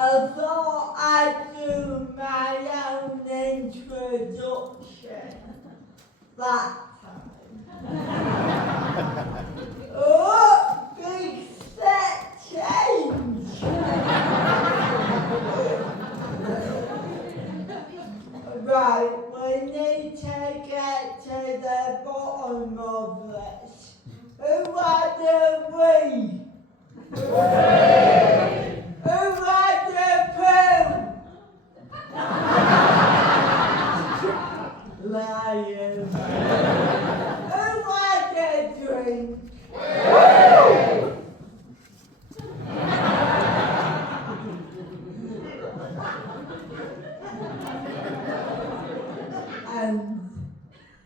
Although I do my own introduction that time. Oh, big step change! Right, we need to get to the bottom of this. Who are the we? Who are the poo? Liars. Who are the drink? And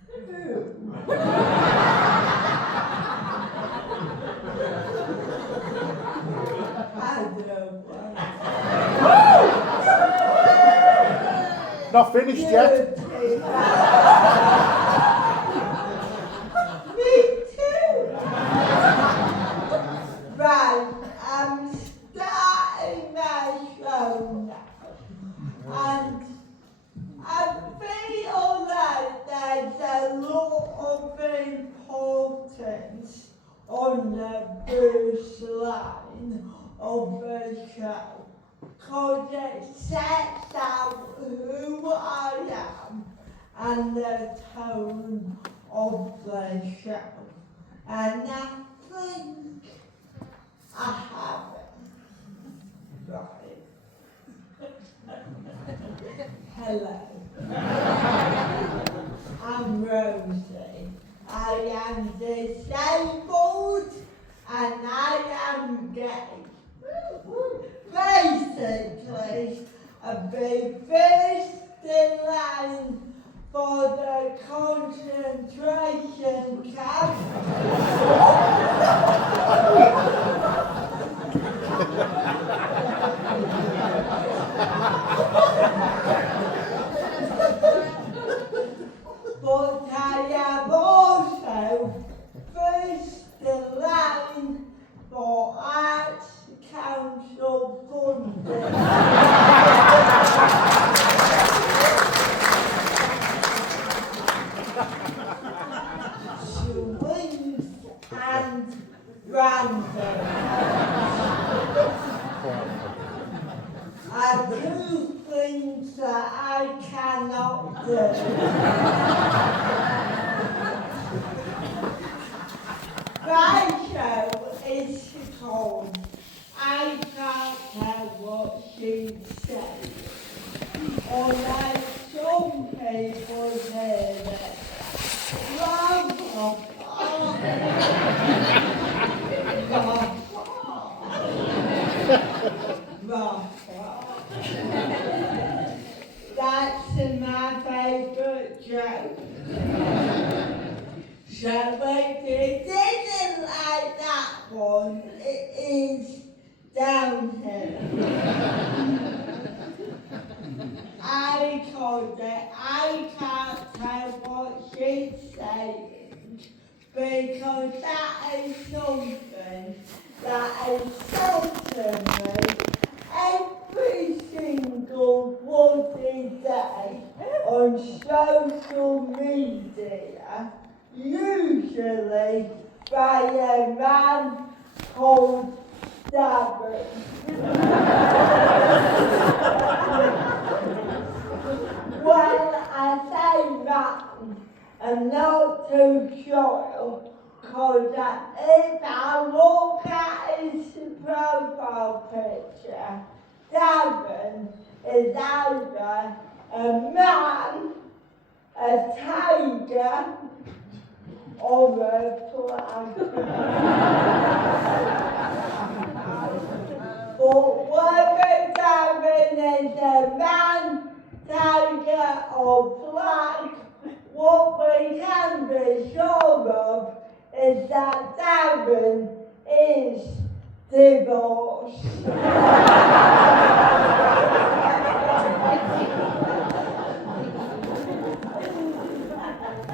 who? I don't know. Not finished yet. Me too. Right, I'm starting my show now. And I feel like there's a lot of importance on the first line of the show. Because it sets out who I am and the tone of the show. And I think I have it. Right. Hello. I'm Rosie. I am disabled and I am gay. Basically, I've been first in line for the concentration camp. But I am also first in line for Arts Council funding. Swings and random. I do things that I cannot do. My show is called I Can't Tell What She Said. Unlike some people hear it. That's my favourite joke. So if you didn't like that one, it is downhill. I called it I Can't Tell What She's Saying because that is something that is said to me every single bloody day on social media, usually by a man called Darren. Well, I say that I'm not too sure, because if I look at his profile picture, that is either a man, a tiger, or a flag. But whether Darren is a man, tiger, or flag, what we can be sure of is that Darren is divorced.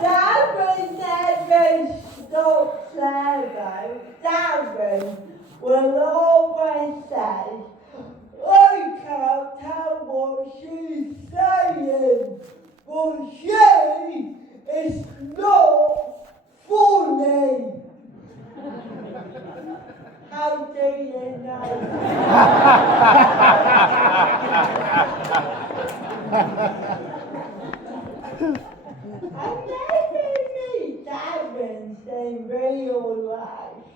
Darren never stops there though. Darren will always say, I can't tell what she's saying, but she is not funny. How do you know? I never meet Darren in real life.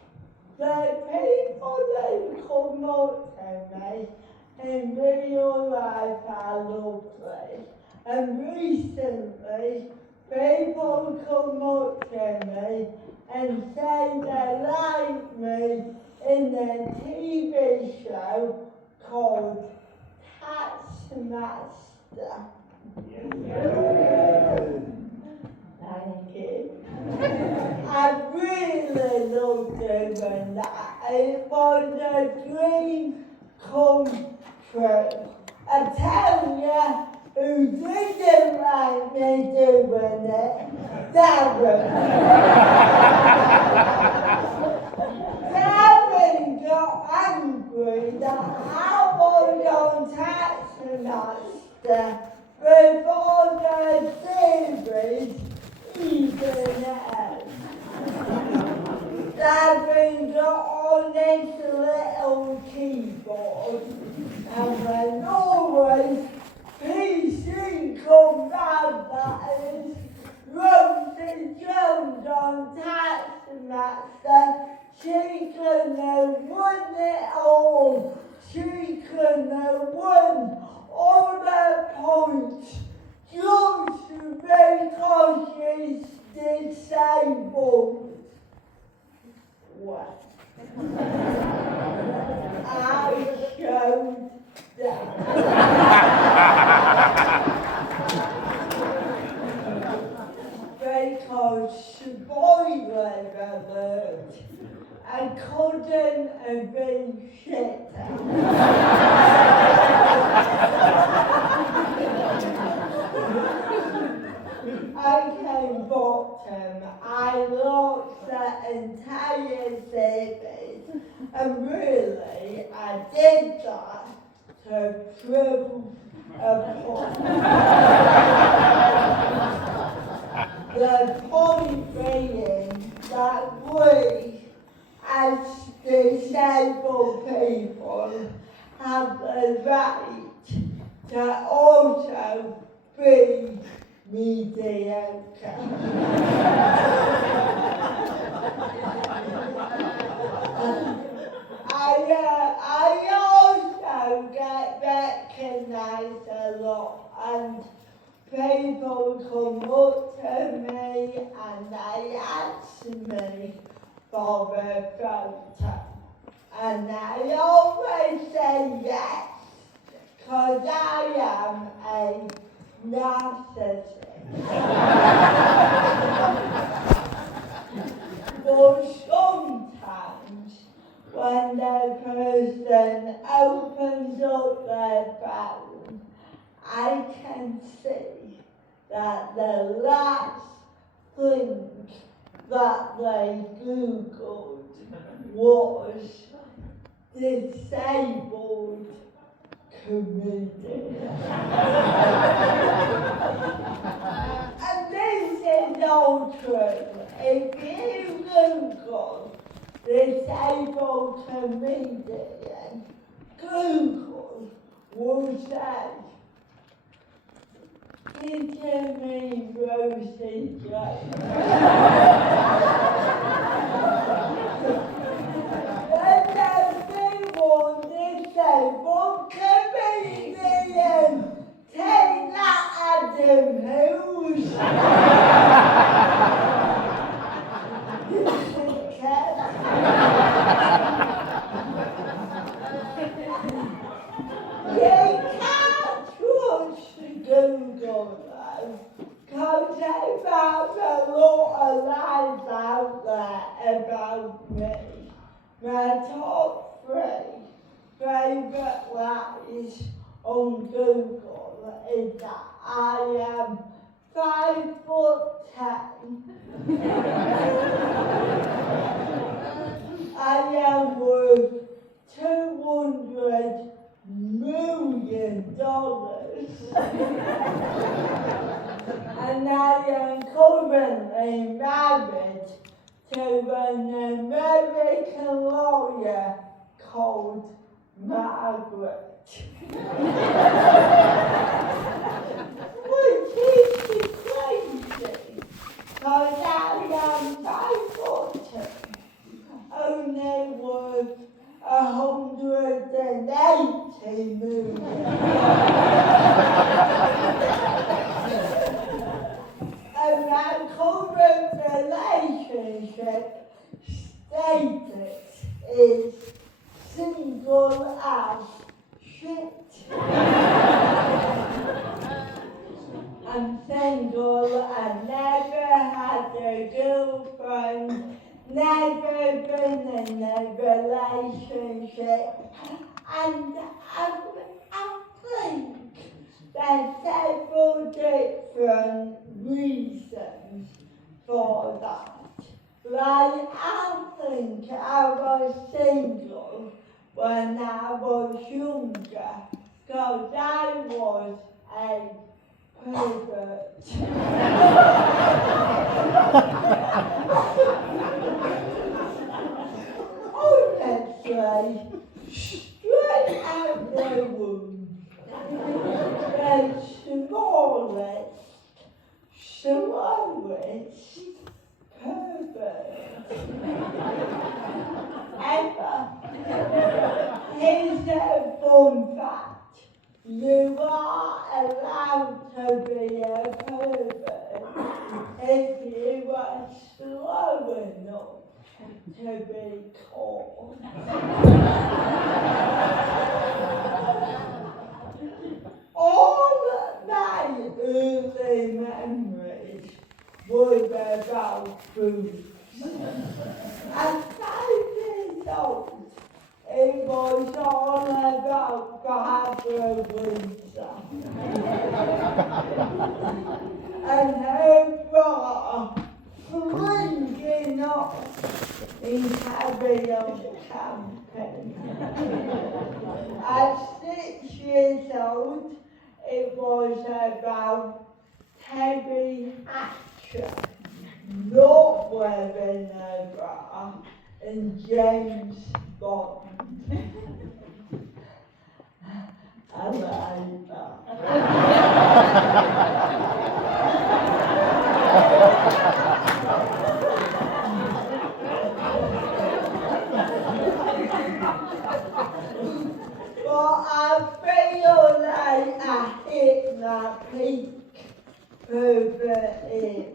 The people that come up to me in real life are lovely. And recently, people come up to me and say they like me in a TV show called Taskmaster. Thank you. I really love doing that. It was a dream come true. I tell you, who didn't like me doing it? Darren. Darren got angry that I was on Taskmaster before the series even aired. Darren got on this little keyboard and when always PC combat Rosie Jones on Taskmaster, she couldn't have won it all. She couldn't have won all the points just because she's disabled. What? I showed because, spoiler alert, I couldn't have been shitter. I came bottom, I lost the entire series, and really I did that to prove a point. The point being that we, as disabled people, have the right to also be mediocre. I also get recognised a lot, and people come up to me and they ask me for a photo, and I always say yes, because I am a narcissist. But sometimes when the person opens up their phone, I can see that the last thing that they Googled was disabled comedian. And this is all true. If you Google disabled comedian, Google will say, did you mean Rosie Jones? And there's been one disabled comedian. lies on Google is that I am 5'10". I am worth $200 million. And I am currently married to an American lawyer called Margaret. Which is crazy, because I am 5'2", only worth $180 million. And my current relationship status is single as shit. I'm single and never had a girlfriend, never been in a relationship, and I think there's several different reasons for that. Like, I think I was single when I was younger, because I was a pervert. Honestly, straight out the womb, the smallest, slowest pervert ever. Here's a fun fact. You are allowed to be a pervert if you are slow enough to be caught. All my early memories were about food. At 5 years old, it was all about Barbara Windsor and her bra flinging off in Carry-On Camping. At 6 years old, it was about Terry Hatcher not wearing a bra and James Bond. I like that. But I feel like I hit my peak pervert era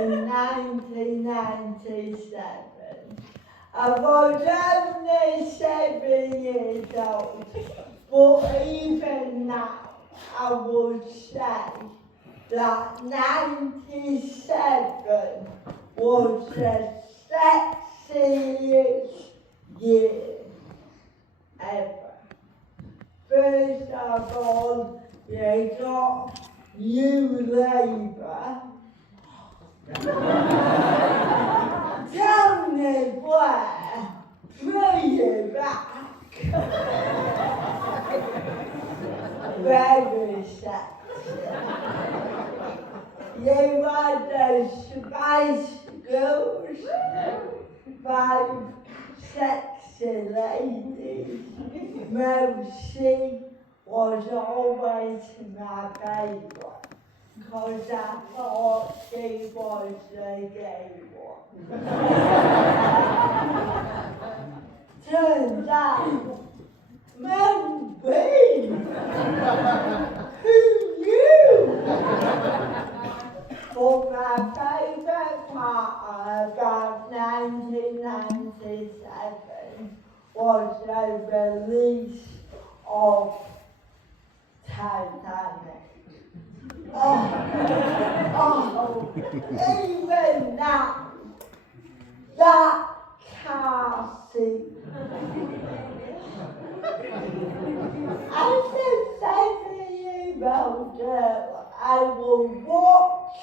in 1997. I was only 7 years old, but even now I would say that 97 was the sexiest year ever. First of all, you got New Labour. Tony Blair, bring it back. Very sexy. You had the Spice Girls, 5 sexy ladies. Mercy was always my favourite, because I thought she was the gay one. Turns out, Mel B, who knew? But my favourite part about 1997 was the release of Titanic. Even now, that car scene I will watch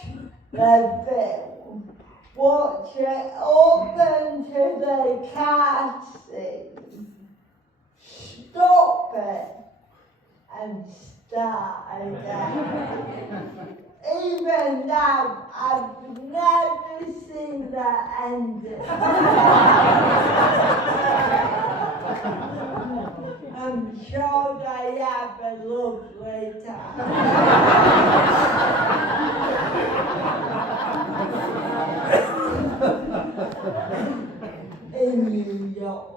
the film, watch it open to the car scene, stop it, and start again. Even now, I've never seen the ending. I'm sure they have a lovely time in New York.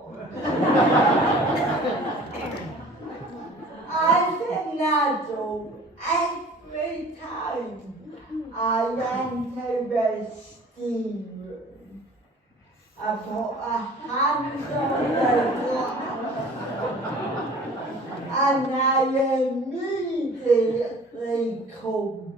As an adult, every time I enter a steam room, I put a hand on the glass and I immediately come.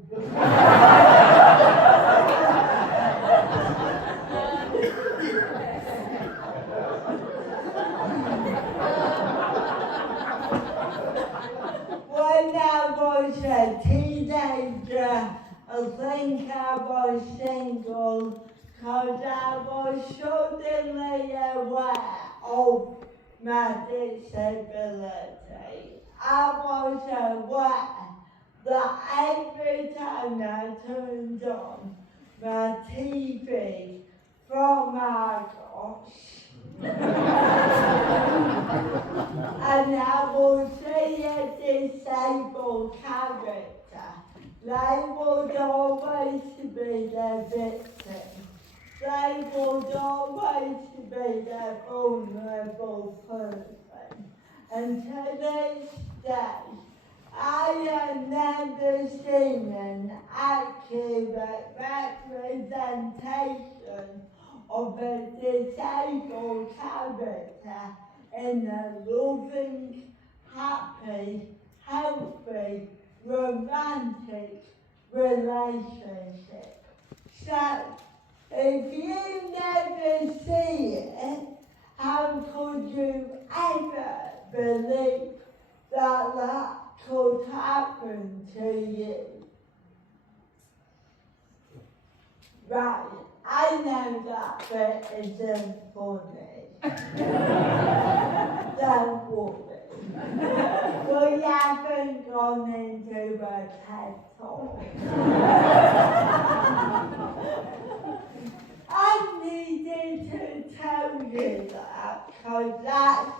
When I was a teenager, I think I was single because I was suddenly aware of my disability. I was aware that every time I turned on my TV from Argos, and I would see a disabled character, they would always be the victim. They would always be the vulnerable person. And to this day, I have never seen an accurate representation of a disabled character in a loving, happy, healthy, romantic relationship. So, if you never see it, how could you ever believe that that could happen to you? Right, I know that bit isn't funny. Don't worry. We haven't gone into a TED Talk. I needed to tell you that because that's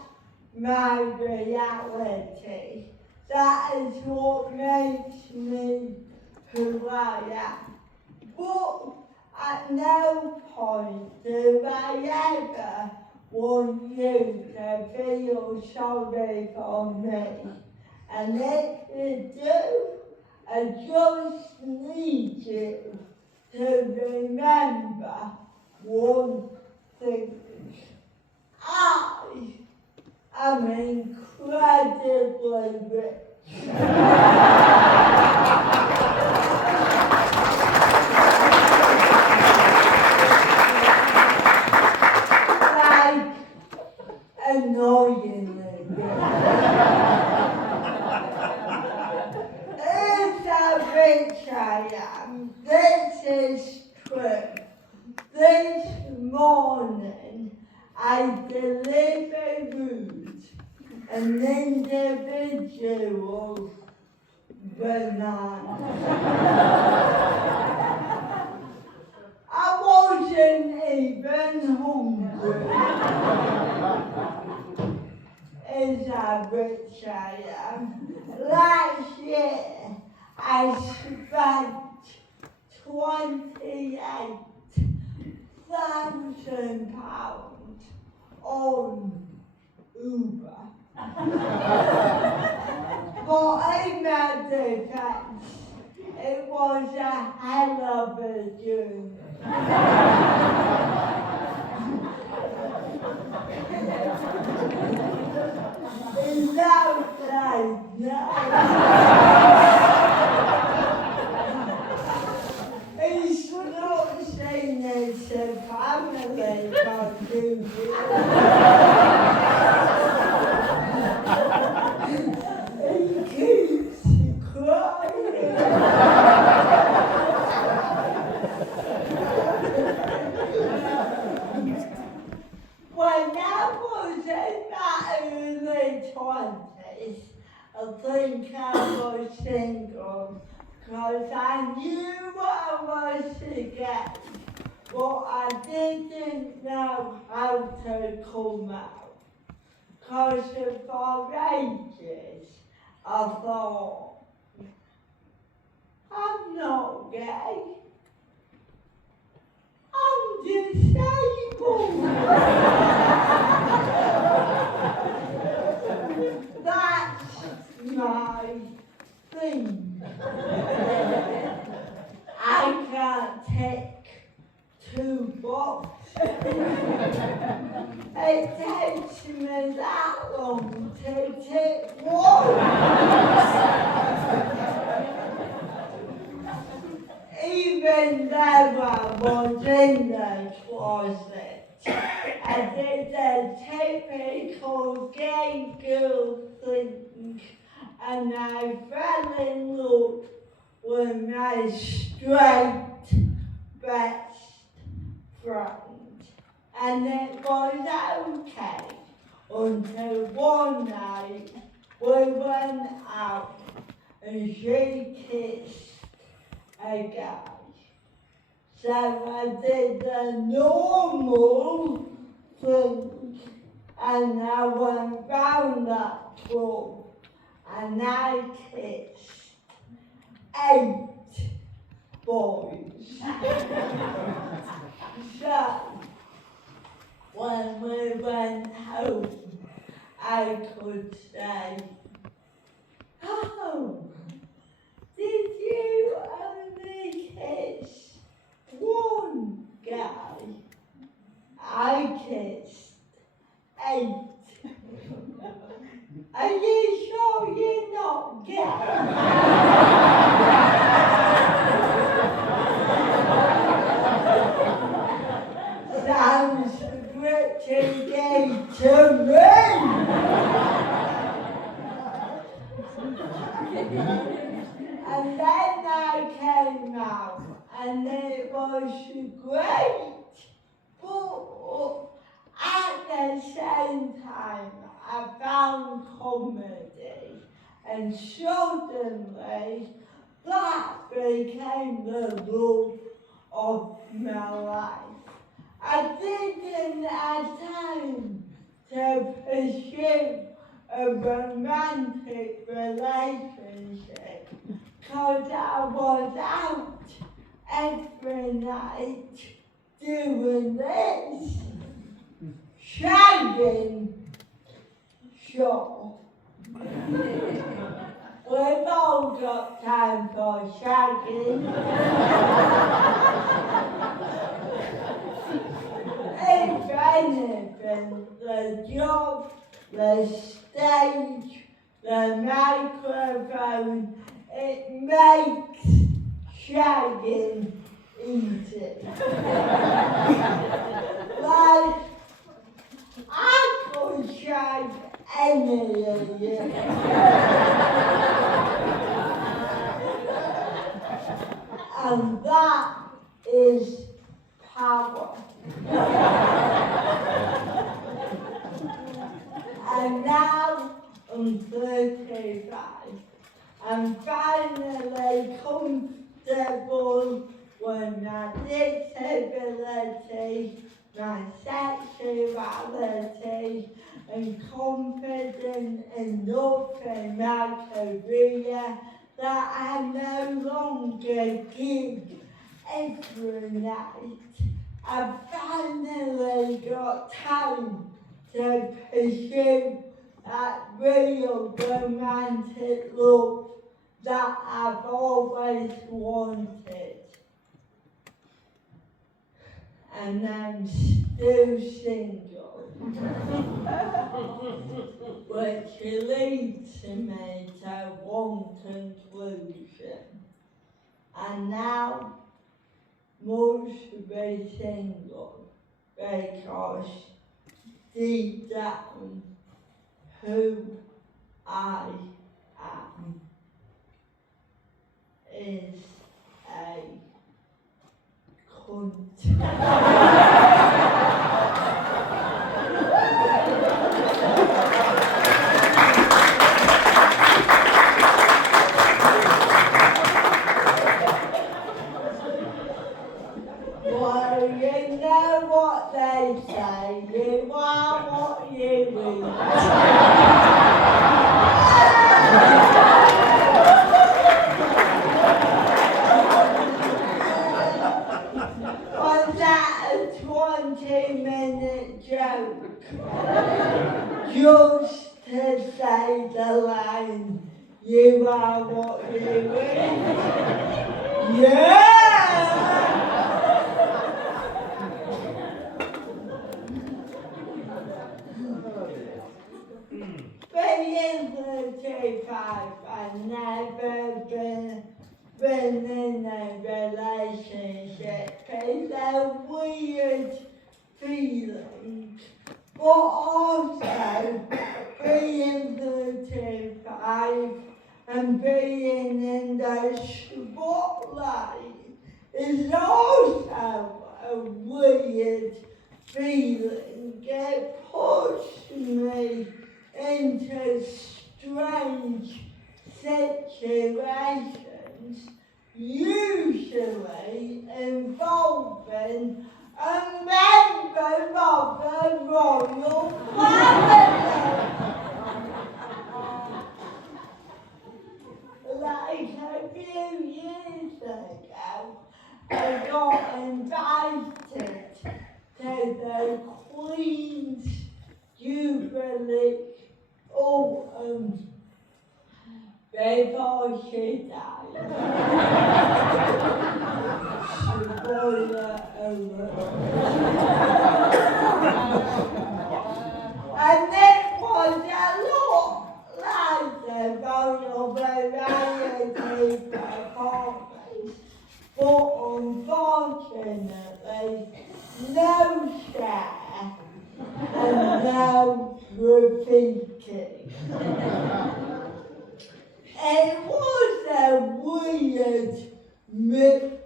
my reality. That is what makes me who I am. But at no point do I ever want you to feel sorry for me. And if you do, I just need you to remember one thing. I am incredibly rich. Like, annoyingly rich. It's how rich I am. This is true. This morning, I delivered an individual banana. I wasn't even hungry. Is how rich I am. Last year, I spent £28,000 on Uber. But in my defense, it was a hell of a journey. In that time, it's not seen as a family for 2 years. He keeps crying. think I was single, cause I knew what I was to get, but I didn't know how to come out. Cause for ages I thought, I'm not gay, I'm disabled. That's my thing. I can't take two boxes. It takes me that long to take one. Even though I was in the closet, I did a typical gay girl thing, and I fell in love with my straight best friend. And it was okay until one night we went out and she kissed a guy. So I did the normal thing and I went round that club and I kissed 8 boys. So when we went home, I could say, oh, did you only kiss one guy? I kissed 8. Are you sure you're not gay? Sounds pretty gay to me. And then I came out and it was great. But at the same time I found comedy and suddenly that became the love of my life. I didn't have time to pursue a romantic relationship because I was out every night doing this. Shagging, sure. We've all got time for shagging. If anything, the job, the stage, the microphone, it makes shagging easy. Like, I could shag any of you. And that is power. And now I'm 35. I'm finally comfortable with my disability, my sexuality, and confident enough in my career that I no longer gig every night. I've finally got time to pursue that real romantic love that I've always wanted. And I'm still single, which leads me to one conclusion. And now must be single because deep down who I am is a cunt. You are what you eat. Yeah! Being 35, I've never been in a relationship. It's a weird feeling. But also, being 35 and being in the spotlight is also a weird feeling. It puts me into strange situations, usually involving a member of the royal family. Like a few years ago, I got invited to the Queen's Jubilee autumn before she died. Spoiler alert. And it was a lot like the Royal Variety performance, but unfortunately, no share and no repeating. It was a weird mix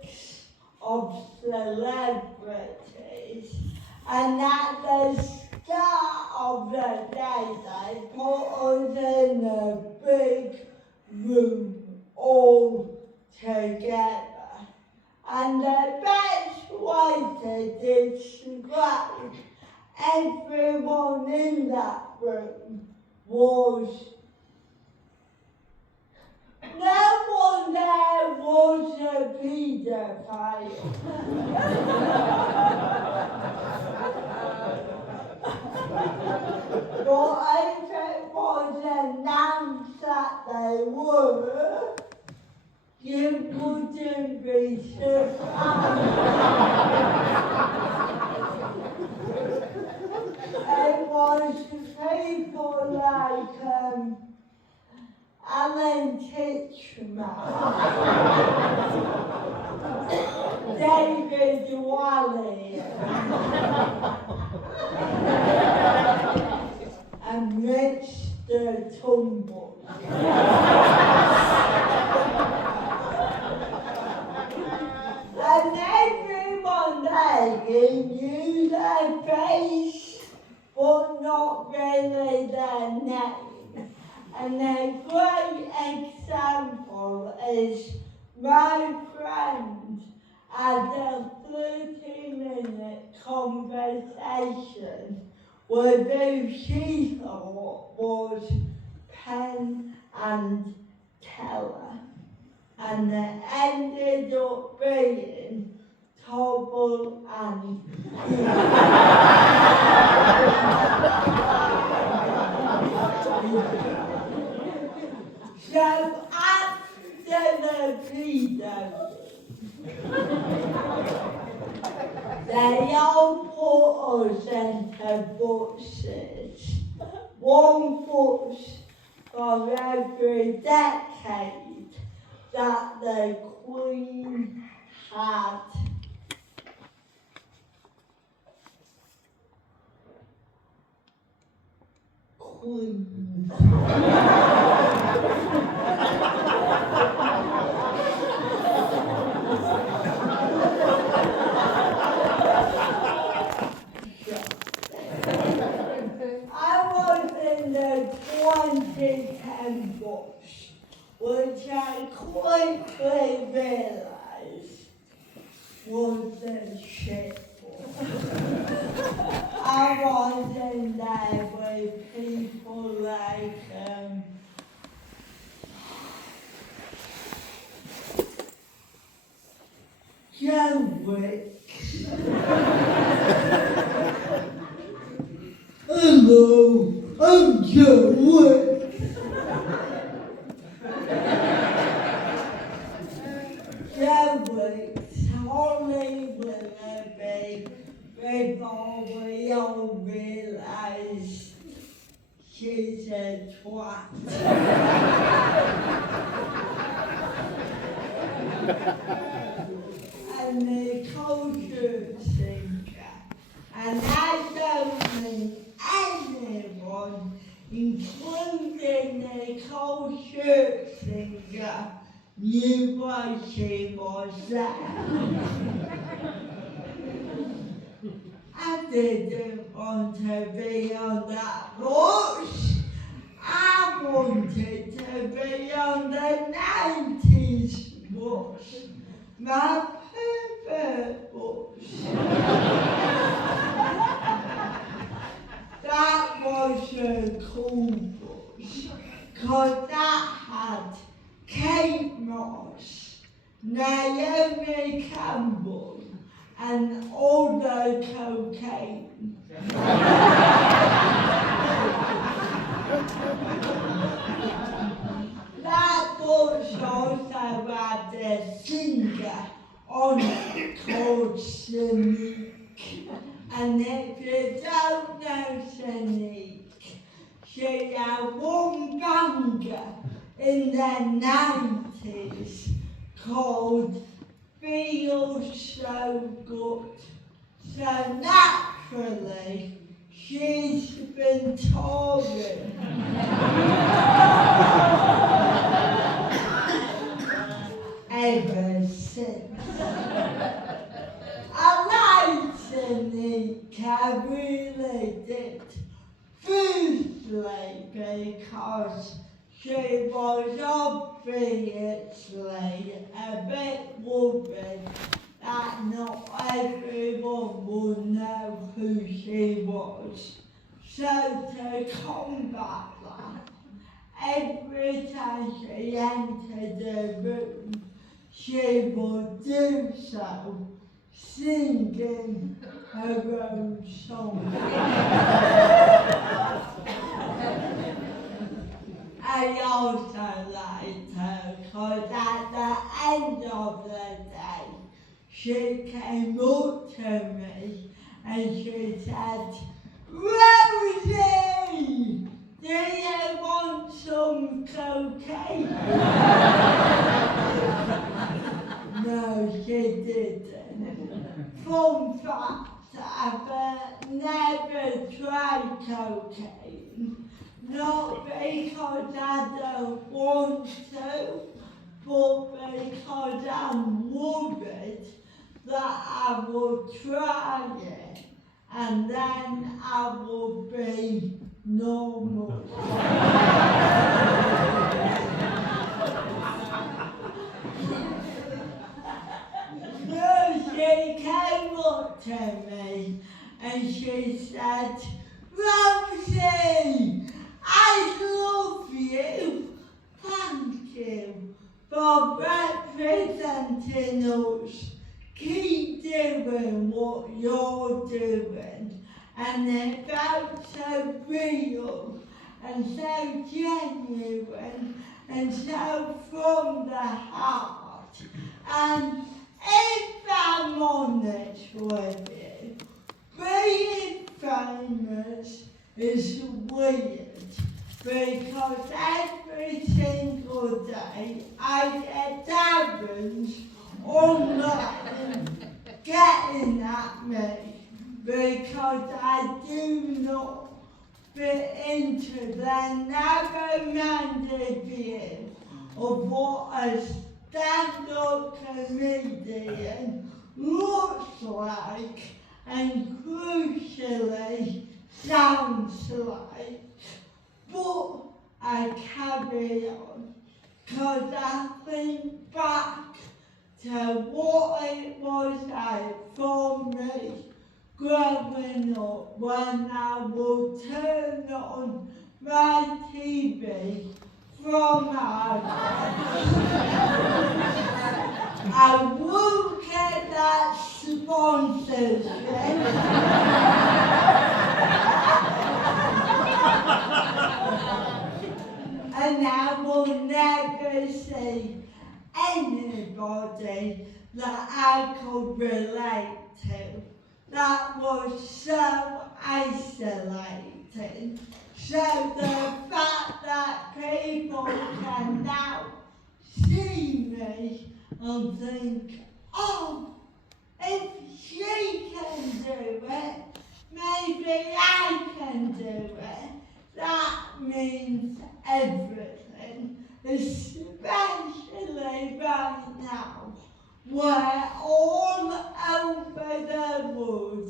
of celebrities, and at the start of the day they put us in a big room all together. And the best way to describe everyone in that room was no one there was a paedophile. But if it was announced that they were, you wouldn't be surprised. It was people like Alan Titchmarsh, David Wally, and Mr. Tumble. And everyone there knew their face, but not really their name. And a great example is my friend had a 30-minute conversation with who she thought was Penn and Teller, and it ended up being Tobble and So after the pedo, they all put us into buses, one bus for every decade that the Queen had. Queen. I was in the 2010 bus, which I quickly realized was a shit bus. I was in there with people like Joe Wicks. Hello, I'm Joe Wicks. twat. And the culture singer. And I don't think anyone, including the culture singer, knew why she was there. I didn't want to be on that bus. I wanted to be on the 90s bus. My favorite bus. That was a cool bus, 'cause that had Kate Moss, Naomi Campbell, and all the cocaine. That bus also had a singer on it called Sonique. And if you don't know Sonique, she had one banger in the 90s called Feel So Good. So naturally, she's been touring ever since. I liked Sonique, I really did. Firstly, because she was obviously a bit worried that not everyone would know who she was. So to combat that, every time she entered the room, she would do so singing her own song. I also liked her because at the end of the day, she came up to me and she said, "Rosie, do you want some cocaine?" No, she didn't. Fun fact, I've never tried cocaine. Not because I don't want to, but because I'm worried that I will try it and then I will be normal. So she came up to me and she said, "Rosie, I love you. Thank you for representing us. Keep doing what you're doing." And it felt so real and so genuine and so from the heart. And if I'm honest with you, being famous is weird because every single day I get errands online getting at me because I do not fit into the narrow-minded view of what a stand-up comedian looks like and crucially sounds like. But I carry on, 'cause I think back to what it was like for me growing up when I would turn on my TV from our I will get that sponsorship. And I will never see anybody that I could relate to. That was so isolating, So the fact that people can now see me and think, oh, if she can do it, maybe I can do it. That means everything, especially right now, where all over the world,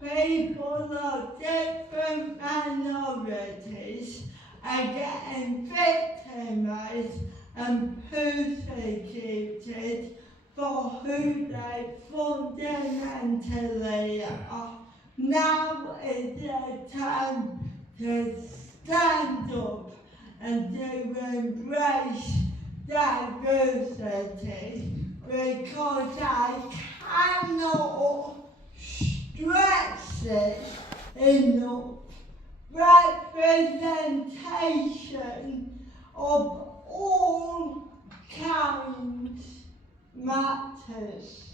people of different minorities are getting victimized and persecuted for who they fundamentally are. Now is the time to stand up and to embrace diversity, because I cannot stress it enough. Representation of all kinds matters.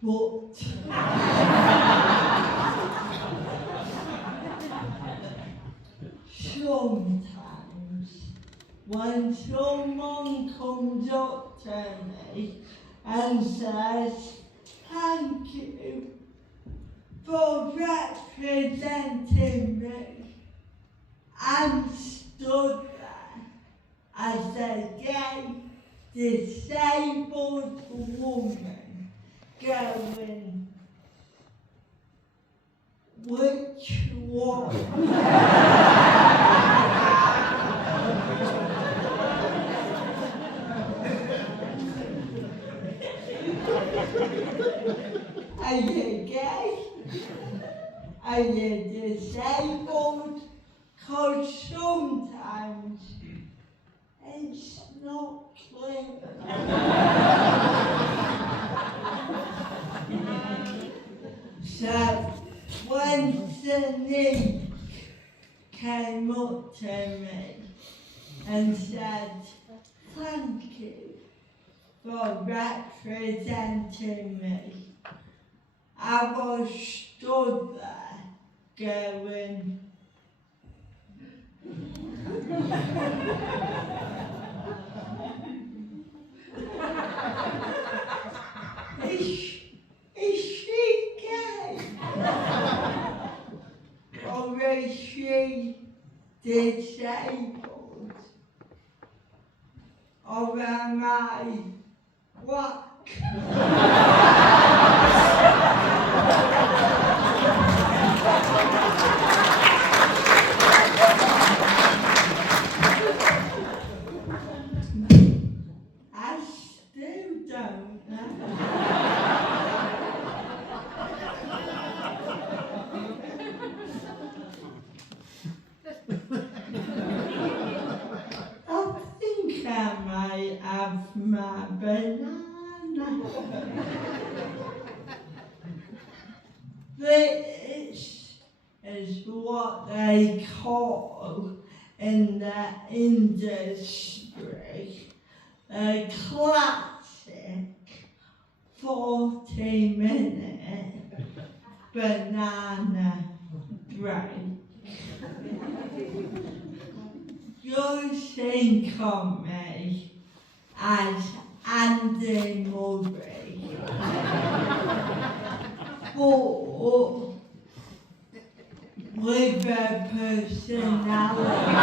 But sometimes when someone comes up to me and says, thank you for representing me, I'm stood there as a gay, disabled woman going, which one? Are you gay? Are you disabled? Because sometimes it's not clear. So when Sonique came up to me and said, thank you for representing me, I was stood there going, is she gay? Or is she disabled? Or am I black? I still don't know. I think I might have my banana. This is what they call in the industry a classic 40-minute banana break. You think of me as Andy Murray, but with a personality.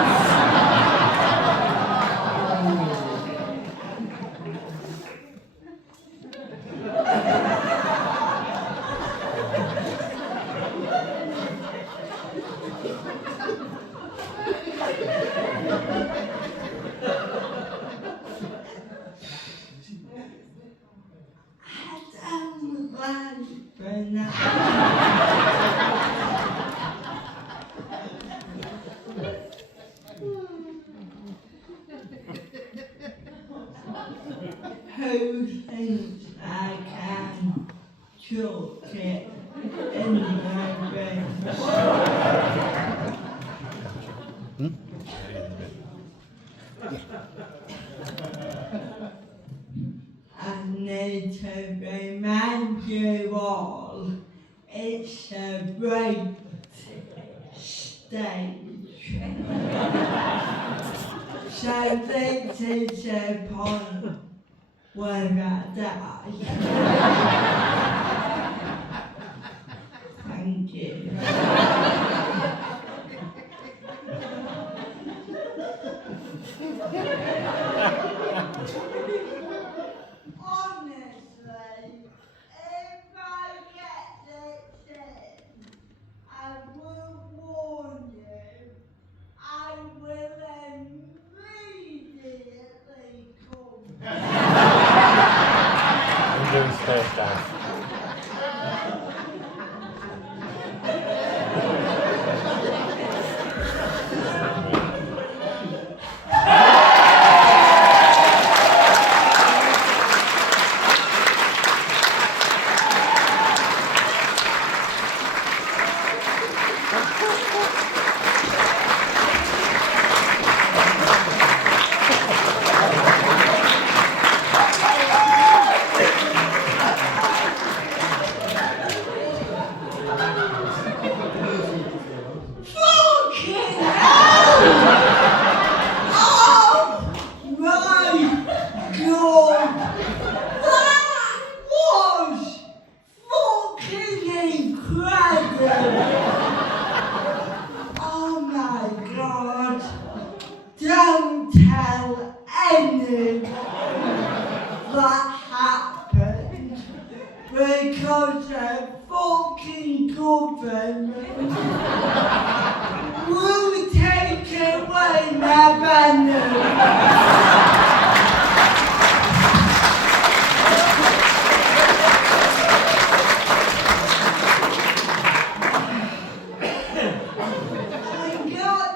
I don't like bananas. Who thinks I can chuck it in my breakfast? I need to remind you all, it's a great stage. So this is a point where I die. Thank you. Honestly, if I get this in, I will warn you, I will immediately come. I'm doing space dance. Fucking hell! Oh my god! That was fucking incredible! Oh my god! Don't tell anyone that happened because the fucking government will take away my banner. I got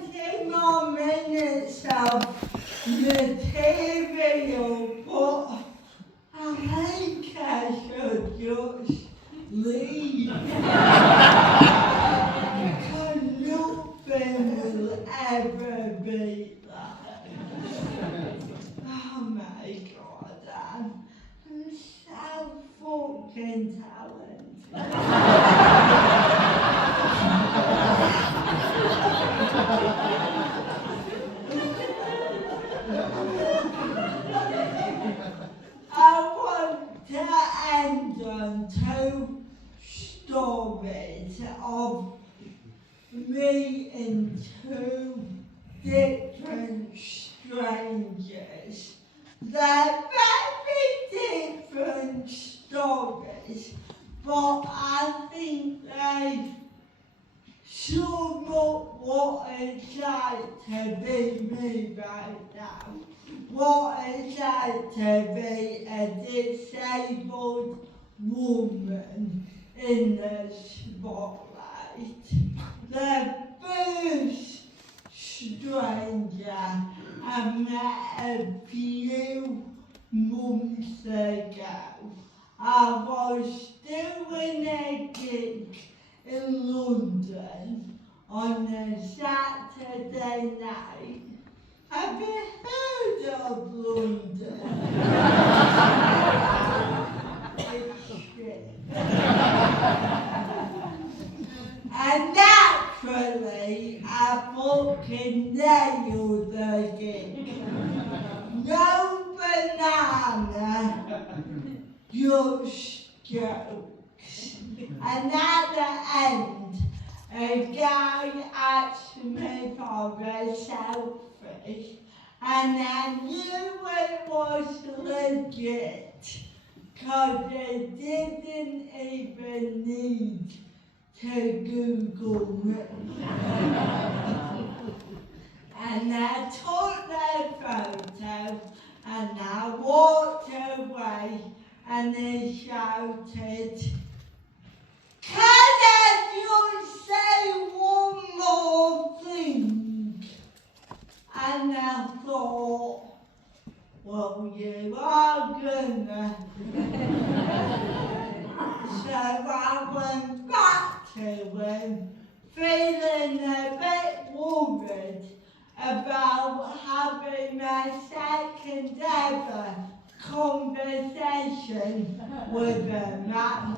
20 more minutes of material, but I think I should just leave. Because nothing will ever be like. Oh my god, I'm so fucking talented. I want to end on two stories of meeting two different strangers. They're very different stories, but I think they sum up what it's like to be me right now. What it's like to be a disabled woman in the spotlight. The first stranger I met a few months ago. I was doing a gig in London on a Saturday night. Have you heard of London? It's shit. And naturally, I fucking nailed the gig. No banana, just jokes. And at the end, a guy asked me for a selfie, and I knew it was legit, cause it didn't even need to Google me. And I took the photo, and I walked away, and he shouted, "Can I just say one more thing?" And I thought, well, you are gonna. So I went back to him, feeling a bit worried about having my second ever conversation with a man.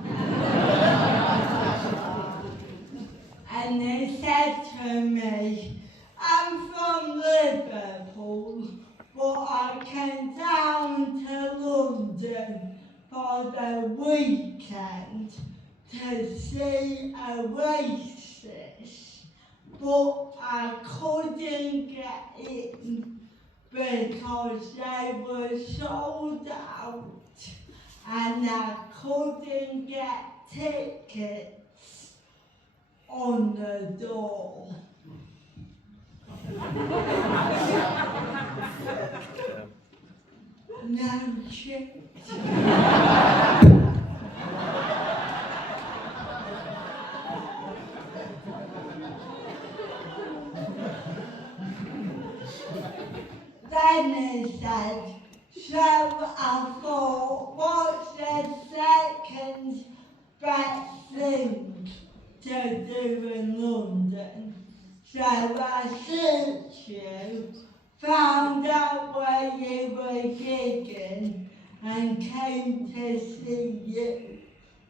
And they said to me, I'm from Liverpool, but I came down to London for the weekend to see Oasis, but I couldn't get in because they were sold out and I couldn't get tickets on the door. No shit. Then he said, so I thought, what's the second best thing to do in London? So I searched you, found out where you were gigging and came to see you.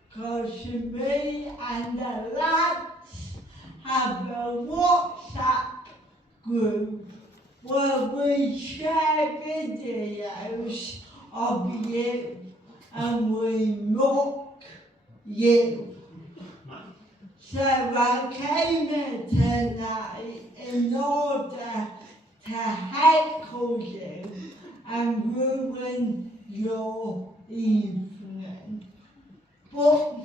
Because me and the lads have a WhatsApp group where we share videos of you and we mock you. So I came here tonight in order to heckle you and ruin your evening. But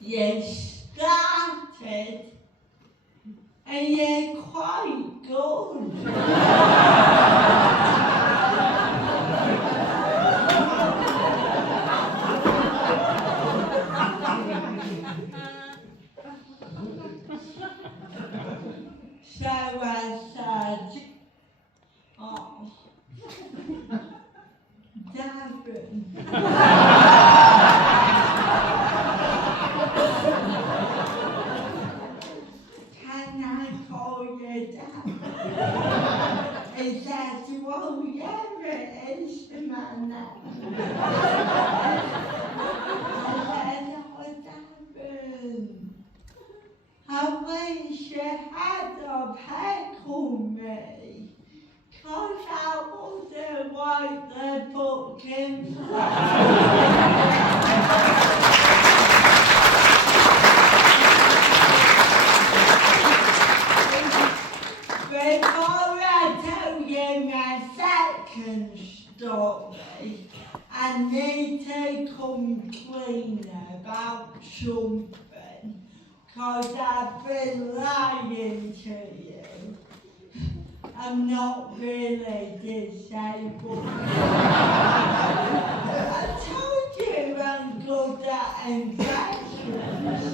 you started and you're quite good. So I said, oh, Darren. Can I call you Dad? He said, well, yeah, it is my name. I said, oh, Darren, I wish you had of heckled me, 'cause I wouldn't like the fucking Before I tell you my second story, I need to come clean about something, 'cause I've been lying to you. I'm not really disabled. I told you I'm good at impressions.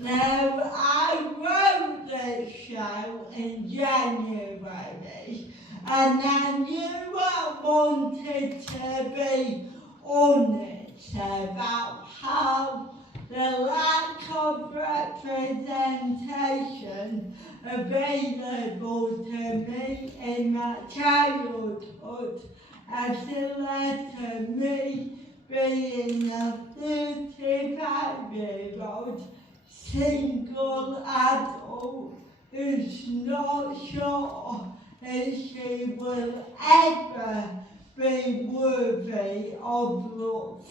Now, I wrote the show in January, and I knew I wanted to be honest about how the lack of representation available to me in my childhood has led to me being a 35-year-old single adult who's not sure if she will ever be worthy of love.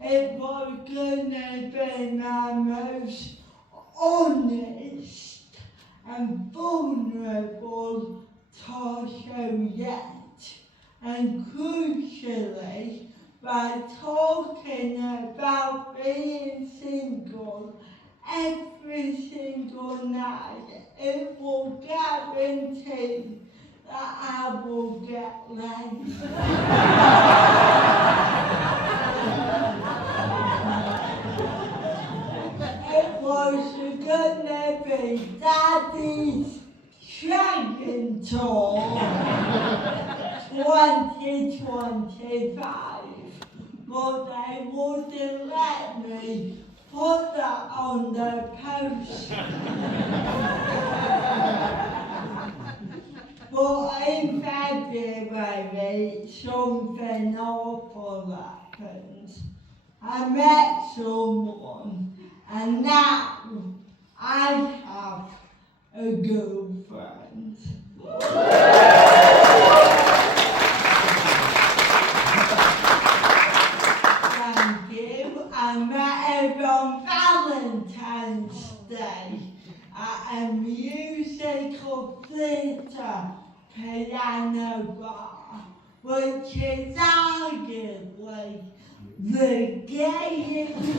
It was gonna be my most honest and vulnerable talk show yet. And crucially, by talking about being single every single night, it will guarantee that I will get laid. It was gonna be Daddy's Shagging Tour 2025, but they wouldn't let me put that on the poster. But in February, something awful happened. I met someone, and now I have a girlfriend. Thank you. I met her on Valentine's Day at a musical theatre piano bar, which is arguably the gayest thing.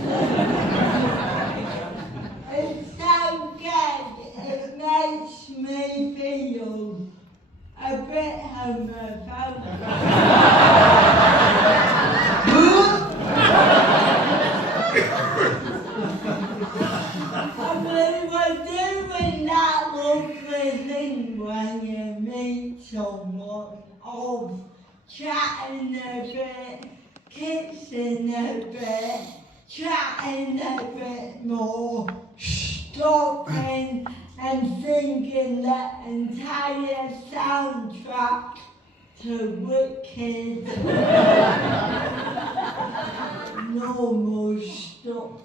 It's so gay, it makes me feel a bit homophobic. And we were doing that lovely thing when you meet someone of chatting a bit, kissing a bit, chatting a bit more, stopping and singing the entire soundtrack to Wicked. Normal stuff.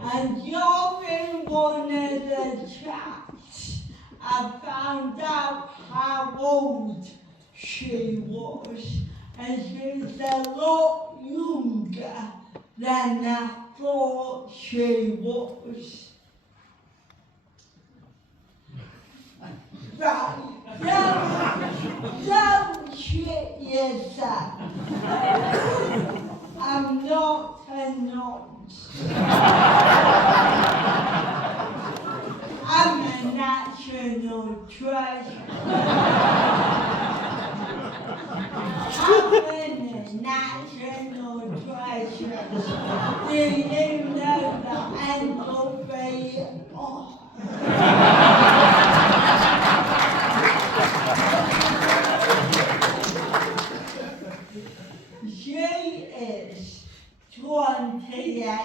And during one of the chats, I found out how old she was, and she's a lot younger than I thought she was. Right, don't shit yourself. I'm not a nonce. I'm a national treasure. Having a national treasure. Do you know that NWO? She is 28,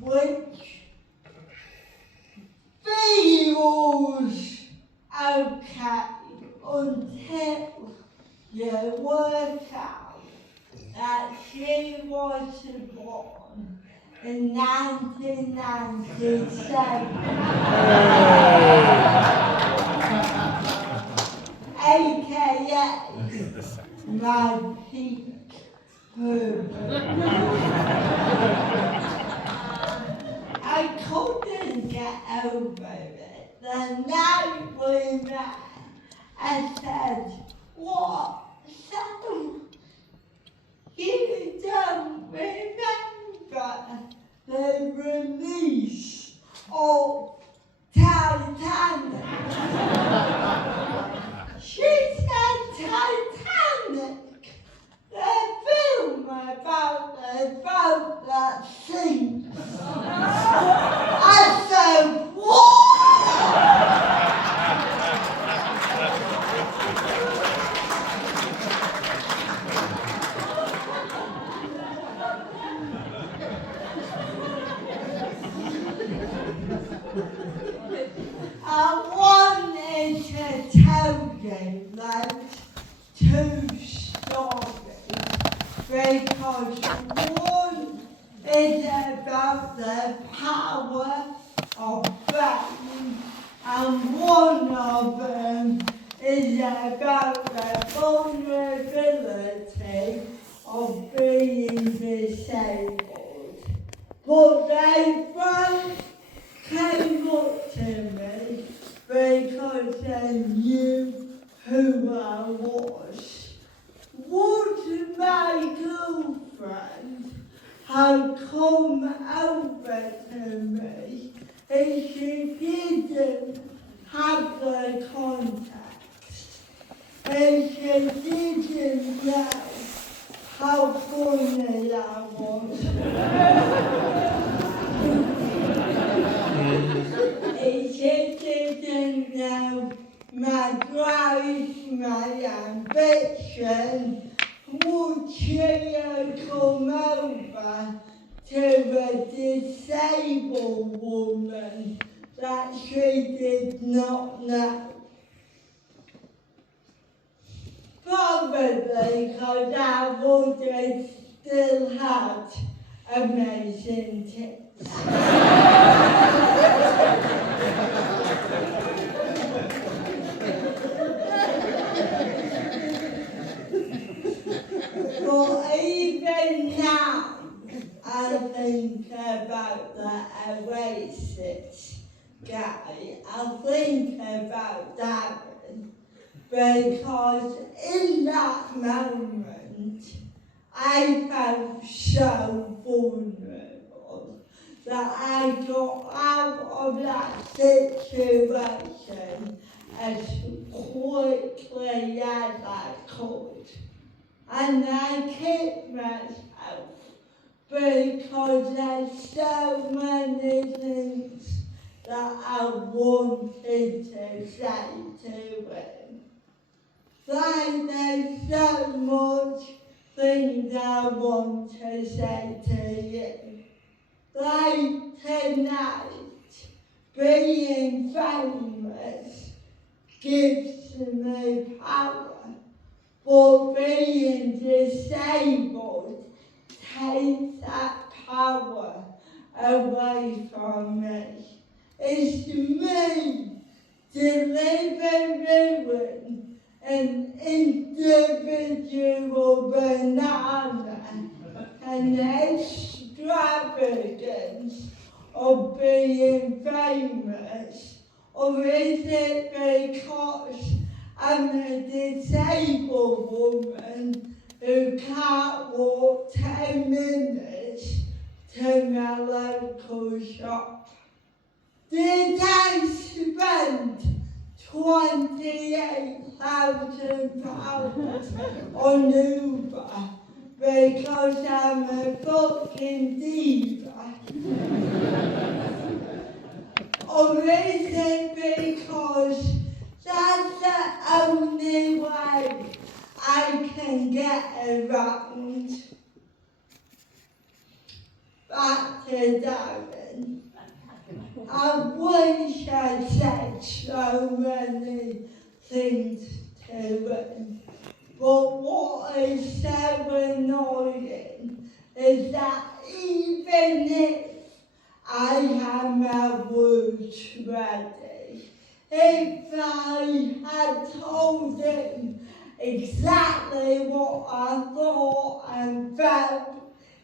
which feels okay until you work out that she was born in 1997. AKA my peak purpose. I couldn't get over it. The night we met, I said, "What? So you don't remember the release of Titanic?" She said, "Titanic? The film about the boat that sinks." I said, "What?" I wanted to tell you those two stories because one is about the power of fame and one of them is about the vulnerability of being disabled. But they both came up to me because they knew who I was. Would my girlfriend have come over to me if she didn't have the contacts? If she didn't know how funny I was? If she didn't know my drive, my ambition, would she have come over to a disabled woman that she did not know? probably because I would have still had amazing tips. But even now, I think about the Oasis guy. I think about Darren because in that moment, I felt so vulnerable that I got out of that situation as quickly as I could. And I kicked myself because there's so many things that I wanted to say to him. Like there's so much things I want to say to you. Like tonight, being famous gives me power. But being disabled takes that power away from me. It's me delivering an individual banana, an extravagance of being famous, or is it because I'm a disabled woman who can't walk 10 minutes to my local shop? Did I spend £28,000 on Uber because I'm a fucking diva? Or is it because that's the only way I can get around? Back to Darren. I wish I said so many things to him, but what is so annoying is that even if I have my words ready, if I had told him exactly what I thought and felt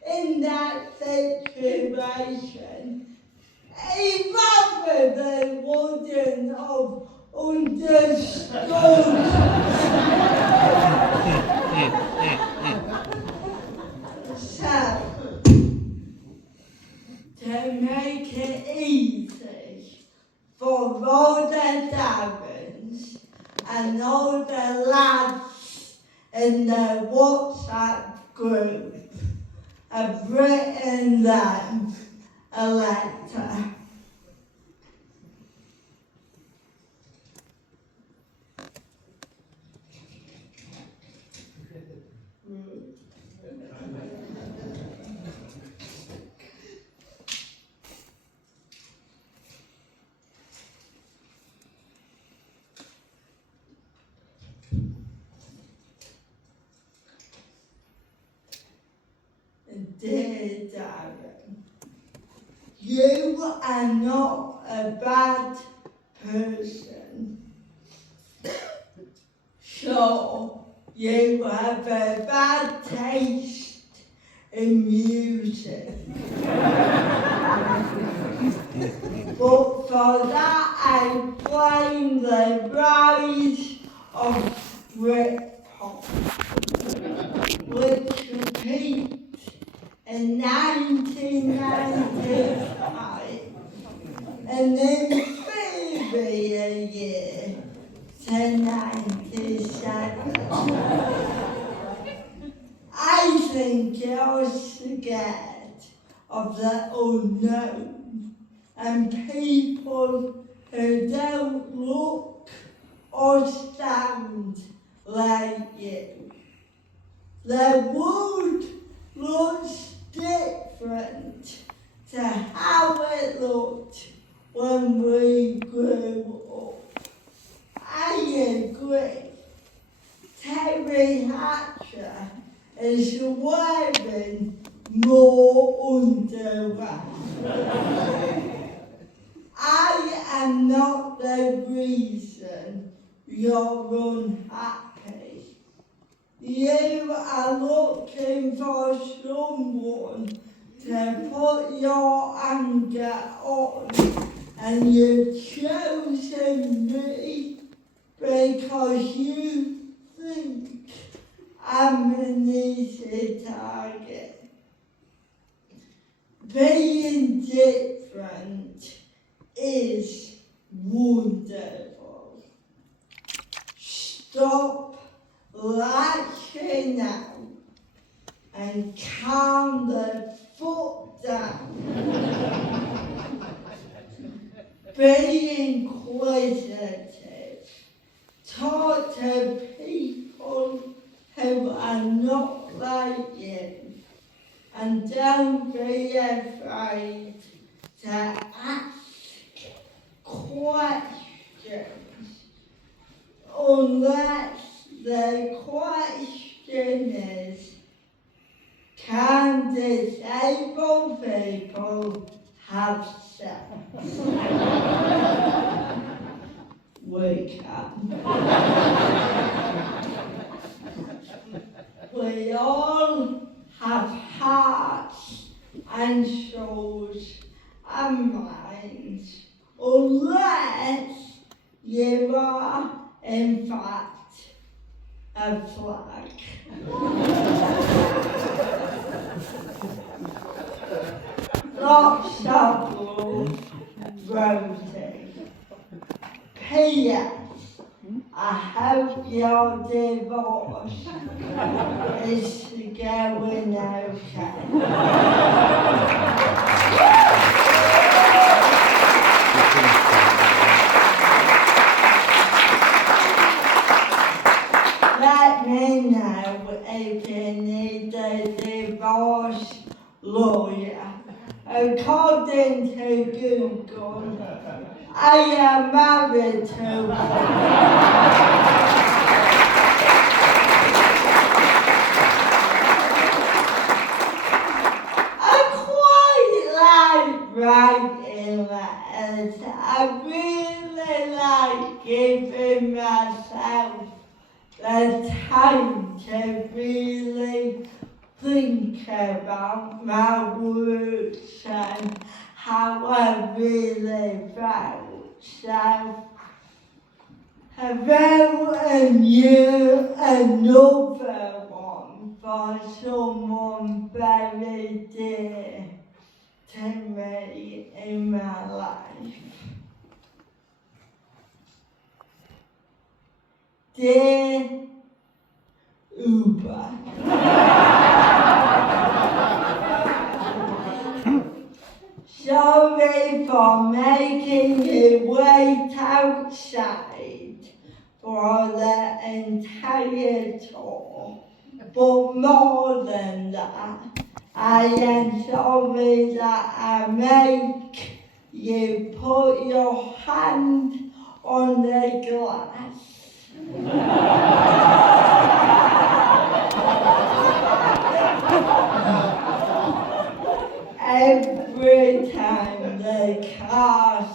in that situation, he probably wouldn't have understood. So, to make it easy for all the Darrens and all the lads in the WhatsApp group, I've written them a letter. Dear Darren, you are not a bad person. Sure, you have a bad taste in music. But for that I blame the rise of Britpop, which peaked in 1995 and then maybe a year to 97. I think you're scared of the unknown and people who don't look or sound like you. The world looks different to how it looked when we grew up. I agree. Terry Hatcher is wearing more underwear. I am not the reason you're unhappy. You are looking for someone to put your anger on, and you've chosen me because you think I'm an easy target. Being different is wonderful. Stop lashing out and calm the foot down. Be inquisitive. Talk to people who are not like you. And don't be afraid to ask questions unless the question is, can disabled people have sex? We can. We all have hearts and souls and minds, unless you are, in fact, a flag. Lots of love, Rosie. P.S. I hope your divorce is going okay. Let me know if you need a divorce lawyer. According to Google, I am married to one. Writing letters. I really like giving myself the time to really think about my words and how I really felt. So, about a year, another one for someone very dear to me in my life. Dear Uber, sorry for making you wait outside for the entire tour, but more than that, I am sorry that I make you put your hand on the glass. Every time the car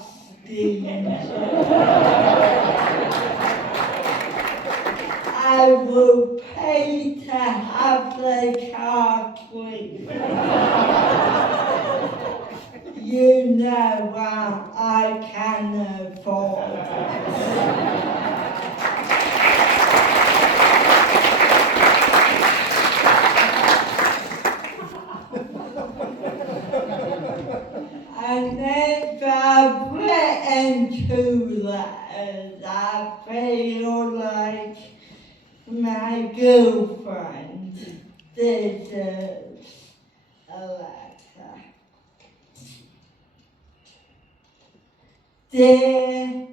steams, I will pay to have the car cleaned. You know I can afford it. And if I've written 2 letters, I feel like my girlfriend deserves a letter. Dear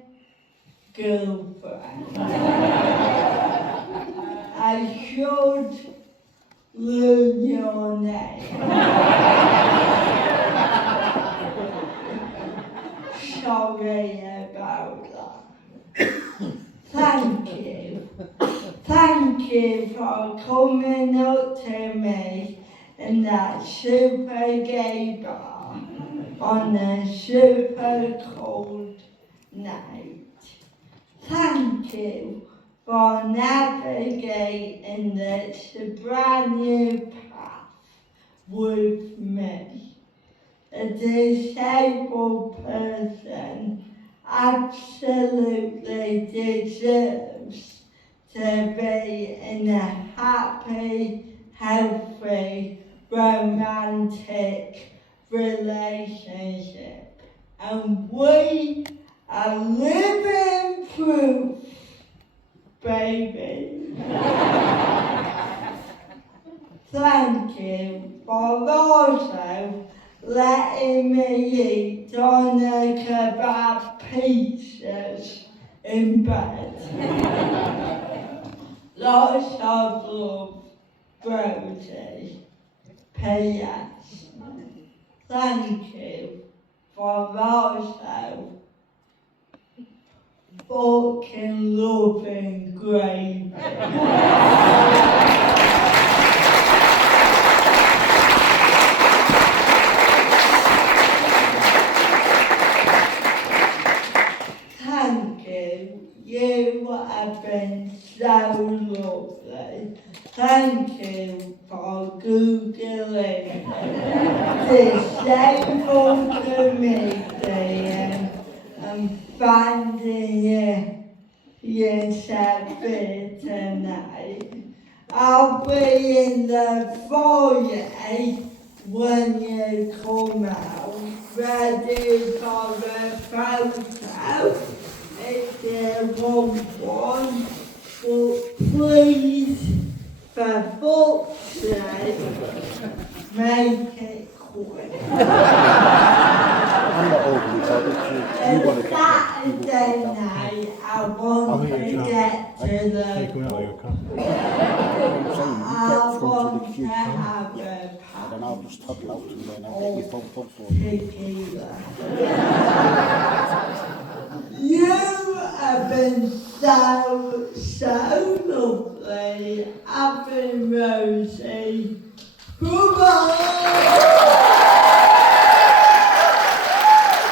girlfriend, I should learn your name. Sorry about that. Thank you Thank you for coming up to me in that super gay bar on a super cold night. Thank you for navigating this brand new path with me. A disabled person absolutely deserves to be in a happy, healthy, romantic relationship. And we are living proof, baby. Thank you for also letting me eat doner kebab pizzas in bed. Lots of love, Rosie. P.S. Thank you for also fucking loving gravy. Thank you. You have been so lovely. Thank you for Googling disabled comedian and finding yourself here tonight. I'll be in the foyer when you come out, ready for a photo. If you want one, but please, for fuck's sake, make it quick. I'm not overly bothered. You want to get Saturday night, I want to get to the I want to have a and then I'll just toddle out and then I'll get your phone call for you. tequila. You have been so lovely. I've been Rosie. Goodbye.